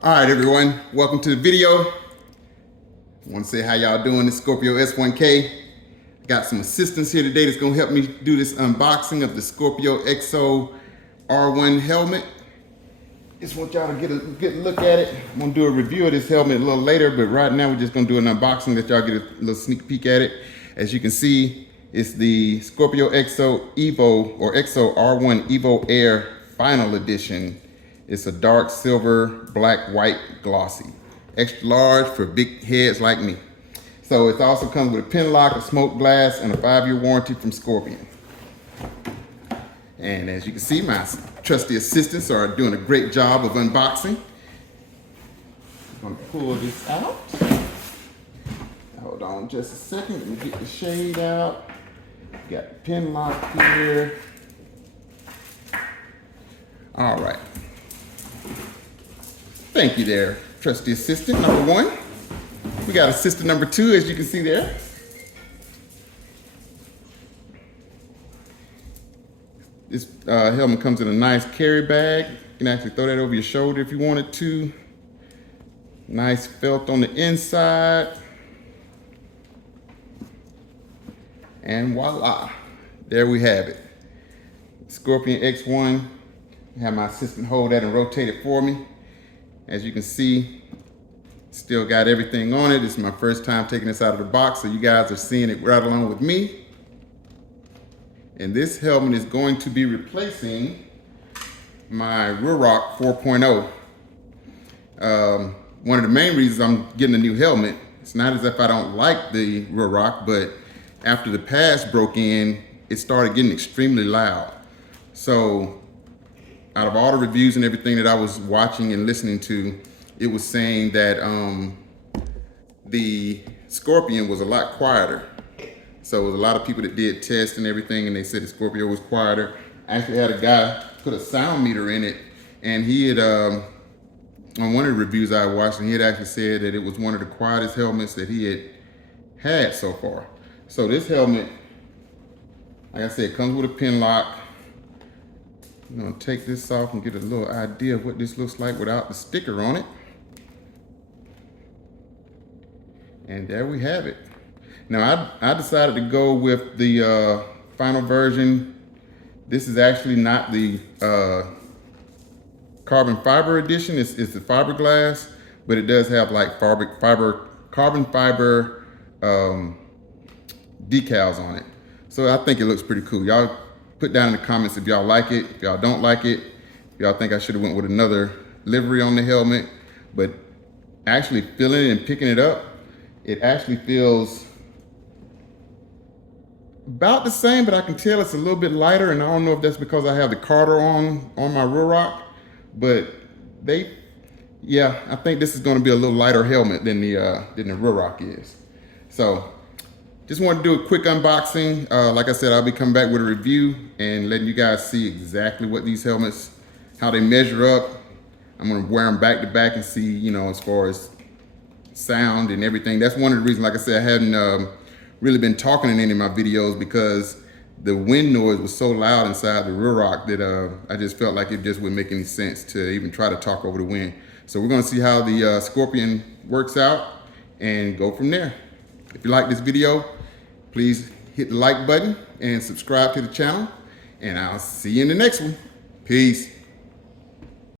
All right, everyone, welcome to the video. I want to say how y'all doing. This Scorpio S1K. Got some assistance here today that's gonna help me do this unboxing of the Scorpio EXO-R1 helmet. Just want y'all to get a good look at it. I'm gonna do a review of this helmet a little later, but right now we're just gonna do an unboxing, let y'all get a little sneak peek at it. As you can see, it's the Scorpio EXO EVO or EXO-R1 EVO AIR Final Edition. It's a dark silver, black, white, glossy. Extra large for big heads like me. So it also comes with a pin lock, a smoke glass, and a 5-year warranty from Scorpion. And as you can see, my trusty assistants are doing a great job of unboxing. I'm gonna pull this out. Hold on just a second, let me get the shade out. Got the pin lock here. All right. Thank you there, trusty assistant number one. We got assistant number two, as you can see there. This helmet comes in a nice carry bag. You can actually throw that over your shoulder if you wanted to. Nice felt on the inside. And voila, there we have it. Scorpion X1. I have my assistant hold that and rotate it for me. As you can see, still got everything on it. This is my first time taking this out of the box, so you guys are seeing it right along with me. And this helmet is going to be replacing my Ruroc 4.0. One of the main reasons I'm getting a new helmet, it's not as if I don't like the Ruroc, but after the pass broke in, it started getting extremely loud. So out of all the reviews and everything that I was watching and listening to, it was saying that the Scorpion was a lot quieter. So it was a lot of people that did tests and everything, and they said the Scorpio was quieter. I actually had a guy put a sound meter in it, and he had, on one of the reviews I watched, and he had actually said that it was one of the quietest helmets that he had so far. So this helmet, like I said, comes with a pin lock. I'm gonna take this off and get a little idea of what this looks like without the sticker on it. And there we have it. Now I decided to go with the final version. This is actually not the carbon fiber edition. It's the fiberglass, but it does have like carbon fiber decals on it. So I think it looks pretty cool. Y'all put down in the comments if y'all like it, if y'all don't like it, if y'all think I should have went with another livery on the helmet. But actually feeling it and picking it up, it actually feels about the same, but I can tell it's a little bit lighter, and I don't know if that's because I have the Carter on my Ruroc, but yeah, I think this is gonna be a little lighter helmet than the Ruroc is. So, just want to do a quick unboxing. Like I said, I'll be coming back with a review and letting you guys see exactly what these helmets, how they measure up. I'm gonna wear them back to back and see, you know, as far as sound and everything. That's one of the reasons, like I said, I hadn't really been talking in any of my videos because the wind noise was so loud inside the Ruroc that I just felt like it just wouldn't make any sense to even try to talk over the wind. So we're gonna see how the Scorpion works out and go from there. If you like this video, please hit the like button and subscribe to the channel, and I'll see you in the next one. Peace.